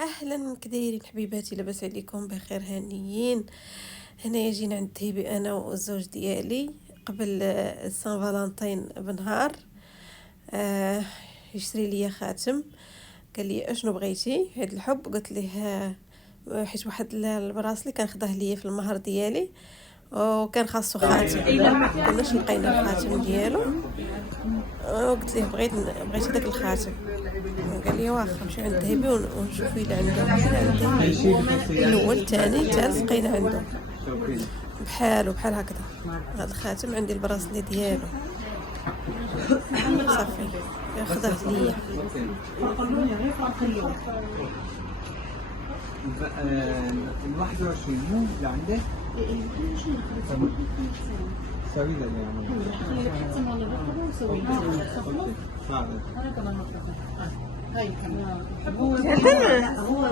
اهلا كدايرين حبيباتي، لاباس عليكم؟ بخير هانيين. هنايا جينا عند هيبي انا والزوج ديالي قبل سان فالنتين بنهار. آه يشري لي خاتم. قال لي اشنو بغيتي هاد الحب؟ قلت ليه حيت واحد البراسلي كنخداه ليا في المهر ديالي وكان خاصو خاتم، كناش لقينا الخاتم ديالو. قلت ليه بغيتي داك الخاتم. قال لي واخا نمشي عند هيبي ونشوف الا عنده. مشينا عند هيبي الاول الثاني الثالث لقينا عنده بحال هكذا. هذا الخاتم عندي البراسلي ديالو صافي خداه ليا. ال 21 مو اللي عندك؟ سوي لي يعني. هذا كمان هاي كمان هو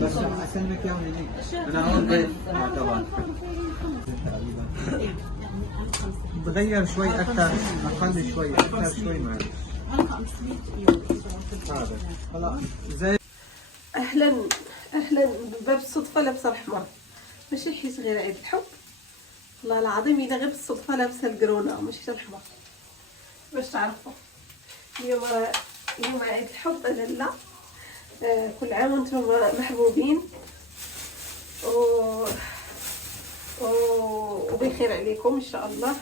بس اسلمك يوم هنيك انا هون ضيف طبعا. بغير شوي اكثر، اقل شوي اكثر شوي معلش. هذا خلاص زي اهلا باب الصدفه لابسه الحمر، ماشي حيت غير عيد الحب، والله العظيم الا غير بالصدفه لابسه القرونه ماشي الحمر. باش تعرفوا اليوم عيد الحب لالا. كل عام وانتم محبوبين وبخير عليكم ان شاء الله،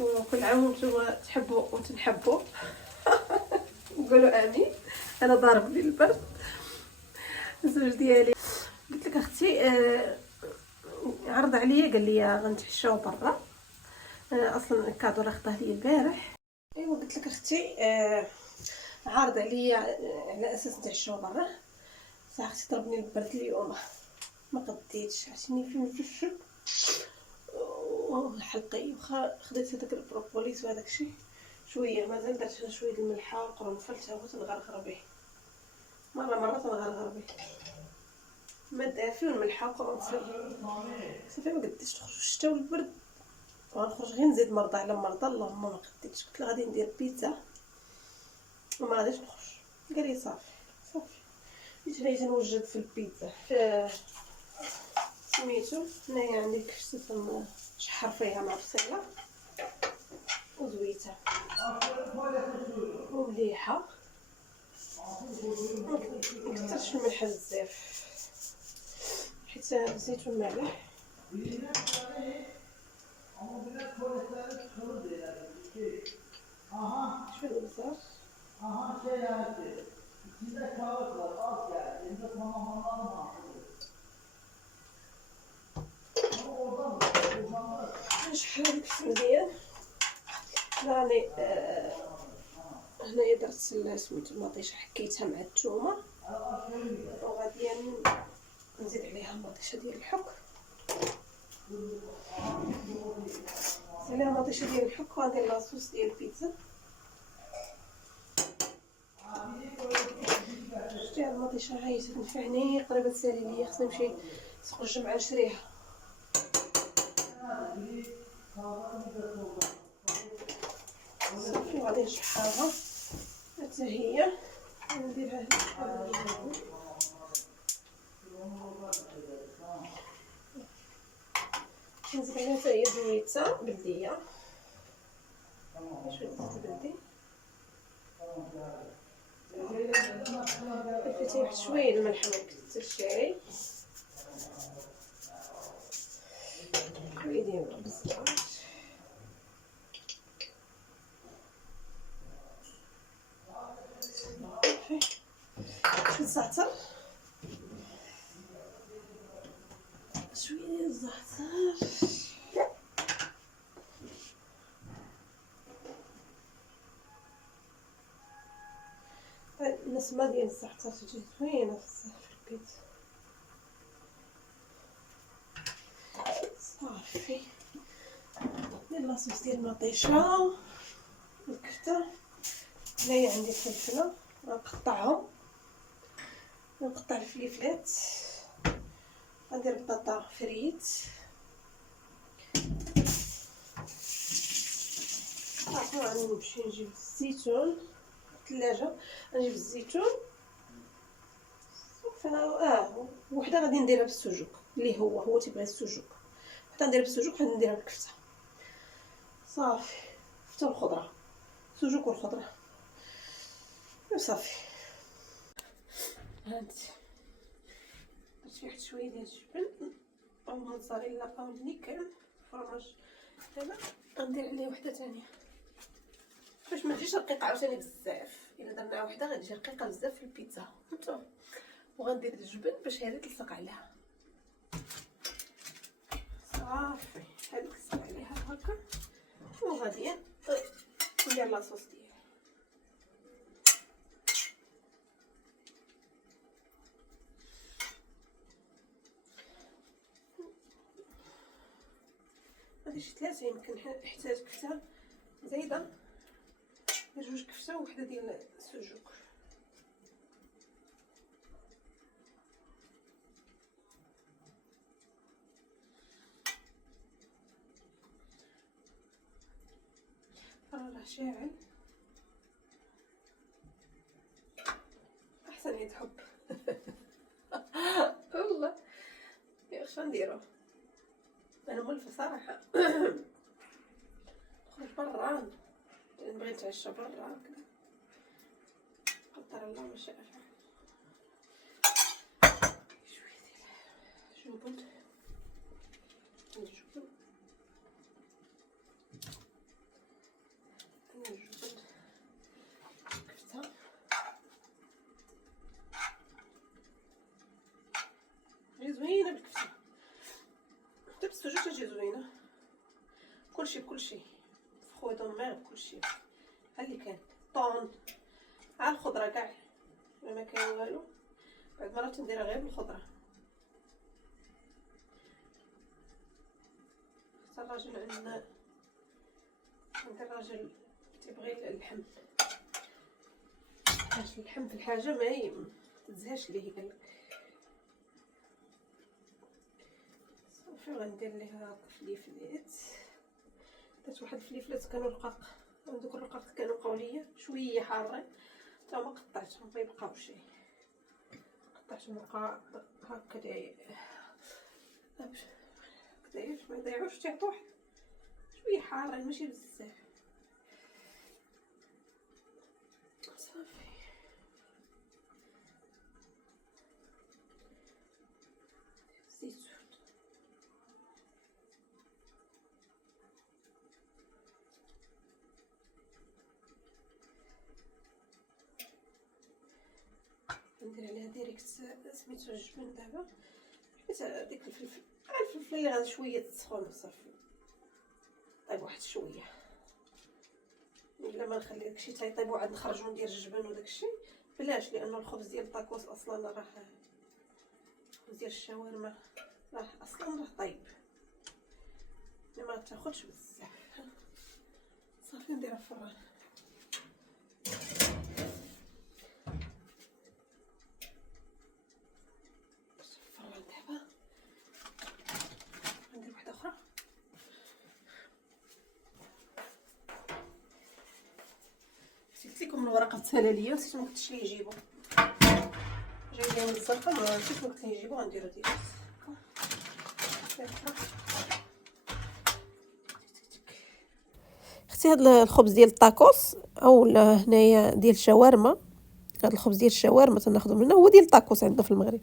وكل عام وانتم تحبوا وتنحبوا. قولوا امين. انا ضارب لي البرد. الزوج ديالي قلت لك اختي عرض عليا، قال لي غنتعشاو برا. اصلا الكادو راه خداه لي البارح. ايوا قلت لك اختي عارض عليا على اساس نتعشاو برا. صح اختي ضربني البرد اليوم، ما قديتش عرفتيني في الجشب وحلقي. وخا خديت هذاك البروبوليس وهذاك الشيء شويه، مازال درت شويه الملحه وقرنفل حتى هو تنغرغر به مره تنغرغر به ما دافي والملحه وقرنفل. صافي ما قديتش نخرج الشتا والبرد، غنخرج غير نزيد مرضى على مرضى. اللهم ما قديتش، قلت له غادي ندير بيتزا وما غاديش نخرج. قال لي صافي جيت هنا تنوجد في البيتزا في سميتو. هنايا عندي كشطه شحر فيها مع بصيله وزويته ومليحه، مكترش الملح بزاف حيت الزيتون مالح. شويه البزار شحال مزيان. راني هنايا درت سميتو المطيشه، حكيتها مع الثومه وغادي نزيد عليها المطيشه ديال الحك. عليها المطيشه ديال الحك وغندير لاصوص ديال البيتزا. شتي المطيشه هاي تنفعني قريبه تسالي ليا، خصني نمشي سوق الجمعه نشريها. صافي غادي نشحرها حتى هي نديرها نزيد عليها حتى هي زويته بلديه، شويه بلدي فيها واحد شويه الملح ما كثرش شي، شويه ديال البزار، شويه الزعتر، شويه ديال الزعتر، النسمه ديال الزعتر تجي زوينه بزاف في البيتزا. صافي ندير لاصوص ديال المطيشه والكفته. هنايا عندي فلفله غنقطعهم، نقطع الفليفلات، غندير بطاطا فريت، صافي غنمشي نجيب الزيتون في الثلاجه. غنجيب الزيتون وحده غادي نديرها بالسجق اللي هو تيبغي السجق، وحده نديرها بالسجق وحده نديرها بالكفته صافي. كفته والخضره، سجق والخضره وصافي. هانتي درت فيه واحد شويه ديال الجبن او موزاريلا او اللي كان فرماج. دابا غندير عليه وحده ثانيه باش ما تجيش رقيقه عاوتاني بزاف. الا درنا وحده غتجي رقيقه بزاف في البيتزا فهمتوا. وغندير الجبن باش هذه تلصق عليها صافي. هذه تلصق عليها هكا وغادي ندير لاصوص ديالي. هادي شي 3 يمكن نحتاج كفته زايده، ندير 2 كفته ووحده ديال السجق. راه شاعل احسن يتحب والله. يا اش نديرو انا مولفه صراحه نخرج برا، نبغي نتعشى برا هكذا قدر الله ما شاء فعل. شويه ديال الجبن كفته تجي زوينه بالكفته، حتى بالسجق تجي زوينه. كلشي بكلشي فخوي دومير بكلشي اللي كان طون ها الخضره كاع ما كاين والو. بعد مرات نديرها غير بالخضره. حتى الراجل عندنا عند الراجل تيبغي اللحم، باش اللحم في الحاجه ما تزهاش ليه. قالك صافي غندير ليها فليفلات. درت واحد الفليفلات كانوا رقاق، هذوك الرقاق كانوا بقاو شويه حارين حتى ما قطعتهم ما يبقاو شي، قطعتهم رقاق هكذا باش ما يضيعوش تيعطوا واحد شويه حارين ماشي بزاف صافي. زيتون ندير عليها ديريكت سميتو الجبن. دابا حيت ديك الفلفل اللي غادي شويه تسخن صافي طيب واحد شويه، الا ما نخلي داكشي تيطيب وعاد نخرجو ندير الجبن وداكشي بلاش، لانه الخبز ديال الطاكوس اصلا راه الخبز ديال الشاورما راه اصلا راه طيب ما تاخذش بزاف. صافي نديرها في الفران. دابا ندير واحده اخرى. قلت لكم الورقه تسالى ليا ونسيت ما قلتش ليه يجيبو، جاي ليا من الزنقه ما نسيت ما قلت ليه يجيبو. غنديرو ديريكت اختي. هذا الخبز ديال الطاكوس او هنايا ديال الشاورما، هذا الخبز ديال الشاورما تناخذو منه هو ديال الطاكوس عندنا في المغرب،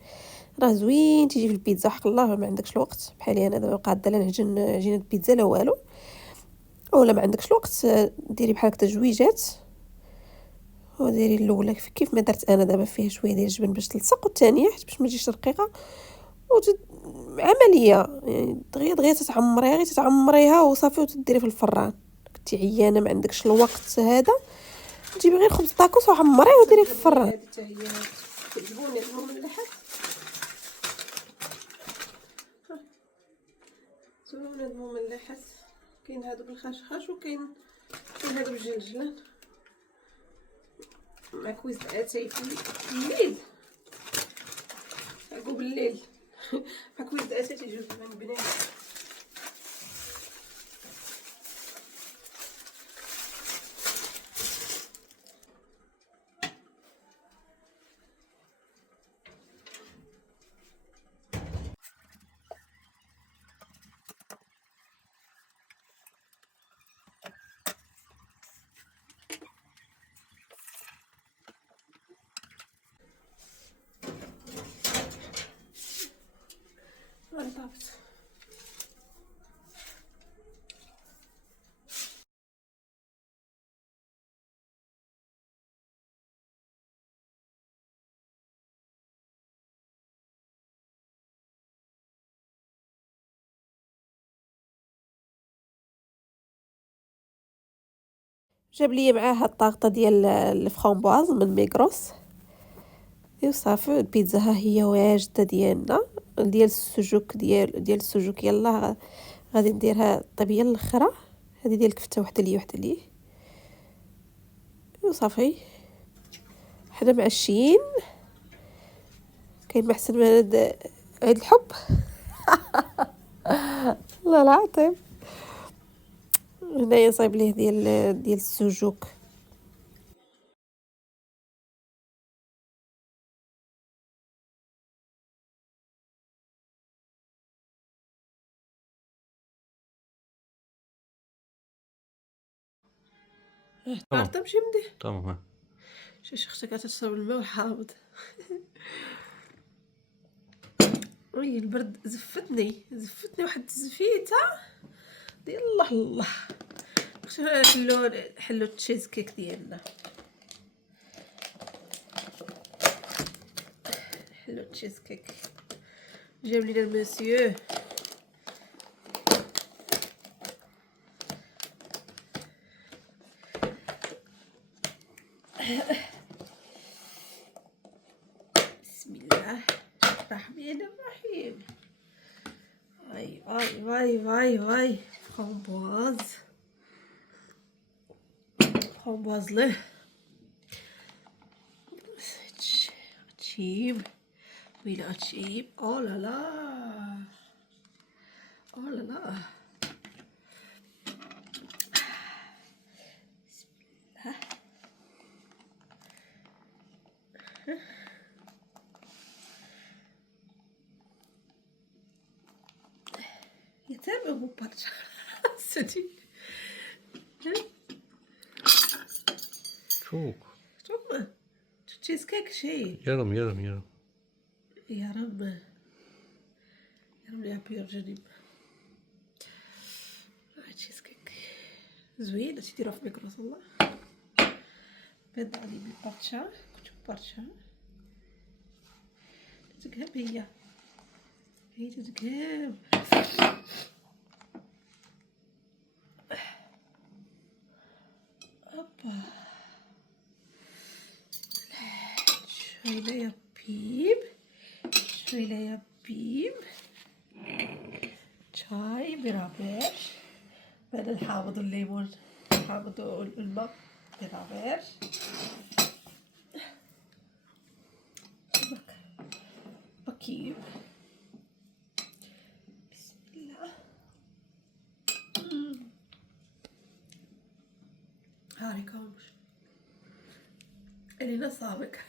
راه زوين تيجي في البيتزا. حق الله ما عندكش الوقت بحالي انا دابا قاده لا نعجن عجينه البيتزا لا والو، اولا ما عندكش الوقت ديري بحال هكا جويجات وديري الاولى كيف ما درت انا دابا فيها شويه ديال الجبن باش تلصق، والثانيه حيت باش ما تجيش رقيقه عمليه يعني دغيا دغيا تتعمريها غير تتعمريها وصافي وتديري في الفران. كنتي عيانه ما عندكش الوقت هذا تجيبي غير خبز طاكوس وعمريه وديريه في الفران. هذه حتى هي كتعجبوني المملحات زوينه المملحات. كاين هادو بالخشخاش وكاين هادو بالجلجلان مع كويس اتاي في الليل عقب الليل مع كويس اتاي تيجيو زوين بنات. بالضبط. جاب لي معاه الطاقطه ديال الفرامبواز من ميغروس. وصافي البيتزا ها هي واجده ديالنا ديال السجوك ديال السجوك. يلا غادي نديرها طيبيه الاخرى. هذه ديال الكفته وحده لي وحده لي. وصافي حنا معشيين. كاين ما احسن من عيد الحب. الله العظيم. هنايا صايب ليه ديال السجوك. تمام عرفت تمشي مدي. تمام ها. شي اختك تشرب الماء وحامض. وي البرد زفتني واحد الزفيته ديال الله. حلو التشيز كيك ديالنا. حلو التشيز كيك جاب لينا المسيو. بسم الله الرحمن الرحيم. واي فramboise له تشيب ويلا تشيب. او لا لا بسم الله. يتابع مو برشا. سدي شوك ثم تشيز كيك شي يرم يا رب يا بير جنب. تشيز كيك زوين. اش يديروا في ميكروس الله. بدا علي بالبرشا كنت برشا تذهب هي تذهب. اوبا شوية يا بيب شاي برافير. بعد الحامض والليمون الحامض والماء برافير. بكيب بسم الله. هاريكم اللي نصابك.